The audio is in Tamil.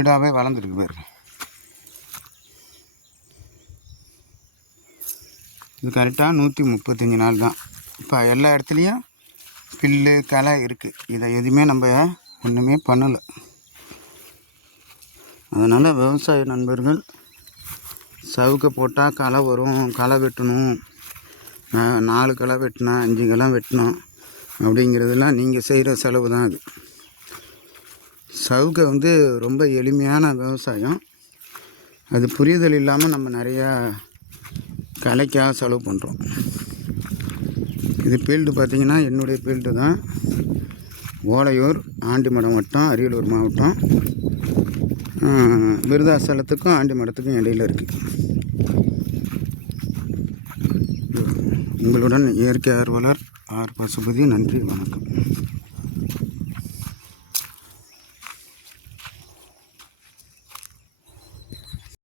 ஸ்பீடாகவே வளர்ந்துருக்கு பாருங்க. இது கரெக்டாக 135 நாள் தான். இப்போ எல்லா இடத்துலையும் புல்லு களை இருக்குது. இதை எதுவுமே நம்ம ஒன்றுமே பண்ணலை. அதனால் விவசாய நண்பர்கள் சவுக்கை போட்டால் களை வரும், களை வெட்டணும், 4 களை வெட்டினா 5 களை வெட்டணும் அப்படிங்கிறதெல்லாம் நீங்கள் செய்கிற செலவு தான். அது சவுக்கை வந்து ரொம்ப எளிமையான விவசாயம். அது புரிதல் இல்லாமல் நம்ம நிறையா களைக்காக செலவு பண்ணுறோம். இது ஃபீல்டு பார்த்திங்கன்னா என்னுடைய ஃபீல்டு தான். ஓலையூர், ஆண்டிமடம் வட்டம், அரியலூர் மாவட்டம். விருதாசலத்துக்கும் ஆண்டிமடத்துக்கும் இடையில் இருக்குது. உங்களுடன் இயற்கை ஆர்வலர் ஆர் பசுபதி. நன்றி, வணக்கம்.